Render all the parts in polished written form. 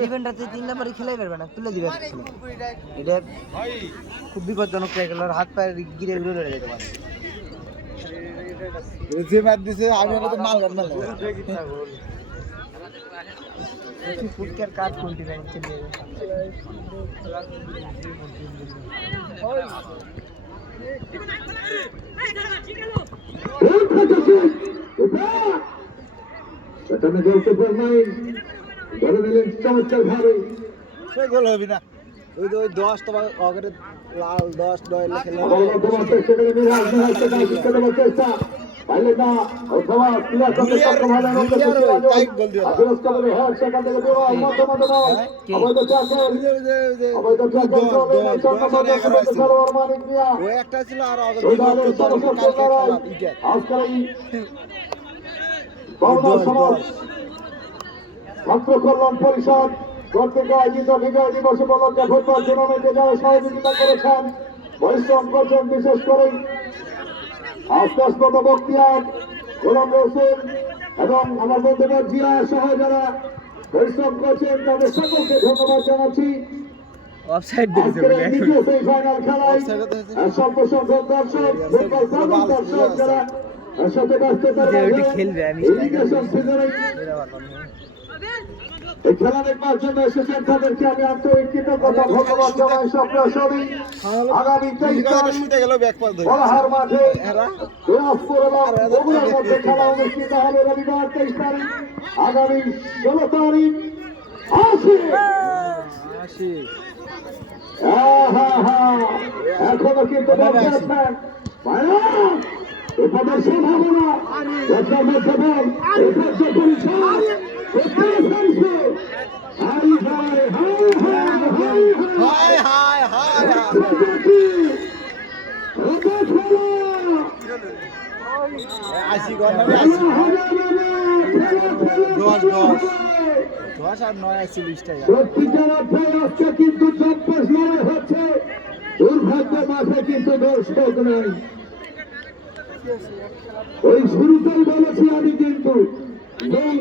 ডিফেন্ডারতে 3 নম্বরে খেলাই পারবে না, তুলে দিবে। এটা খুব বিপজ্জনক খেলার, হাত পায়ে গিরে ঘুরে যেতে পারে। যে ম্যাচ দিছে আমি তো নাল গান নাল ফুটকার কাট 29 চলে যাবে। এখানে বলতে পারলাই ধরে নিলেন চমৎকার ভাবে গোল হবে না। ওই 10 তো আগের লাল 10 9 খেলা সেখানে চেষ্টা পাইলে না অথবা ক্লিয়ার করতে সক্ষম হলেন সেখান থেকে দেওয়া অবৈধ চাকর খেলোয়াড় মানিক মিয়া ওই একটা ছিল আর ছাত্র কল্যাণ পরিষদ কর্তৃক আয়োজিত বিজয় দিবস উপলক্ষে ফুটবল টুর্নামেন্টে যারা সহযোগিতা করেছেন, পরিশ্রম করছেন, বিশেষ করে আস্তাস্পদ বক্তিয়ার, গোলাম রসুল এবং আমার বন্ধুরা জিয়া সহ যারা পরিশ্রম করছেন তাদের সকলকে ধন্যবাদ জানাচ্ছি। দ্বিতীয় সেমিফাইনাল খেলায় স্বল্প সংখ্যক দর্শক ফুটবল পাগল দর্শক যারা সাথে ব্যস্ততা এই খেলা দেখবার জন্য এসেছেন তাদেরকে আমি আন্তরিক কৃতজ্ঞতা ধন্যবাদ জানাই। সরাসরি আগামী 23 মাঠে দিনাজপুর এবং বগুড়ার মধ্যে খেলা অনুষ্ঠিত হবে রবিবার 23 তারিখ। আগামী 16 তারিখ এখনো কিন্তু বলছেন এপদের সম্ভাবনা সত্যিকার অর্থে আজকে কিন্তু চব্বিশ লড়াই হচ্ছে। দুর্ভাগ্য মাঠে কিন্তু দর্শক নাই। ওই শুরুতেই বলেছি আমি কিন্তু ভাই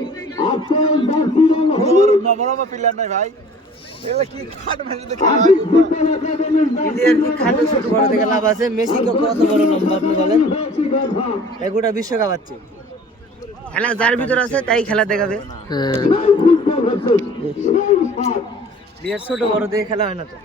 লাভ আছে। মেসি কত বড় লম্বা আপনি বলেন? এগুলা বিশ্বকাপ আছে, খেলা যার ভিতর আছে তাই খেলা দেখাবে। বিয়ের ছোট বড় দিয়ে খেলা হয় না তো।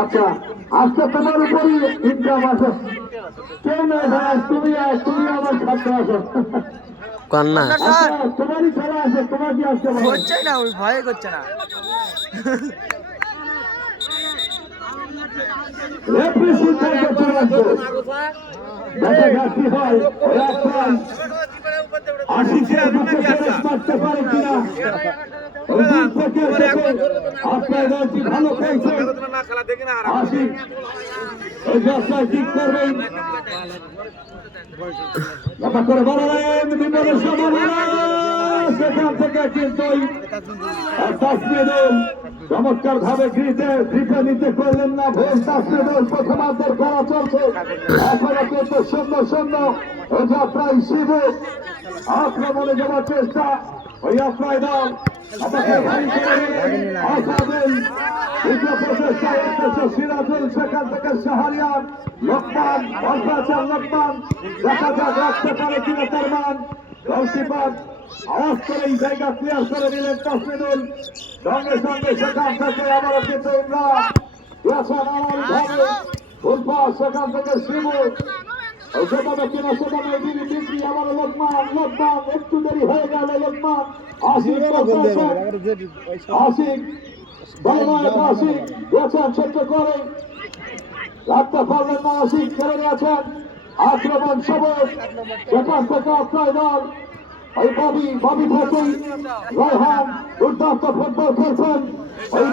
আচ্ছা আজকে তোমার উপরই ইনকাম আছে। কেউ নাই ভাই, তুমি আমার ছাত্র আসো কন্যা তোমারই খেলা আছে। তোমার কি আসছে হচ্ছে না, ওই ভয় করছে না। সেখান থেকে কিন্তু চমৎকার ভাবে গ্রিপে নিতে করলেন না। ভোর তাসমিদুল প্রথমার্ধের খেলা চলছে, এখনো কিন্তু 0-0 যাত্রায় শিবু আক্রমণে যাওয়ার চেষ্টা। ওই আশ্রয় দল সিরাজুল, সেখান থেকে শাহরিয়ার, লোকমান, লোকমান দেখা যাক রাখতে পারে কিনা তার মান। গোলকিপার আওয়াজ করে এই জায়গা ক্লিয়ার করে নিলেন তাসমিদুল। সঙ্গে সঙ্গে সেখান থেকে আবারও কিন্তু ইমরান সেখান থেকে শিবু সেখানে কিনা সেখানে বিক্রি আবারও লোকমান একটু দেরি হয়ে গেল। লোকমান আশিক গেছেন ছোট্ট করে রাখতে পারলেন না। আশিক খেলে গেছেন, আক্রমণ সবুজ সেখান থেকে আশ্রয় দল। ওই ববি ফাঁসি রায়হান দুর্দান্ত ফুটবল খেলছেন, ওই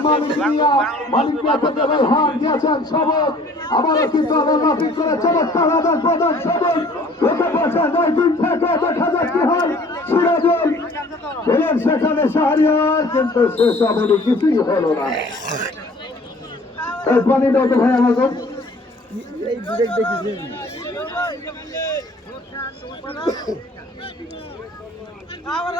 মালিকিয়া থেকে রেলহান দিয়েছেন সবক, আবারও কিন্তু লাফিং করে চমৎকার আদান প্রদান সবক রেখে পাচ্ছেন 9-2 থেকে দেখা যাক কি হয়। সিরাজুল খেলেন সেখানে শাহরিয়ার, কিন্তু শেষ অবধি কিছুই হলো না। এই পানি দাও তো ভাই আমাকে। এই ডিরেক্ট দেখিছেন আবার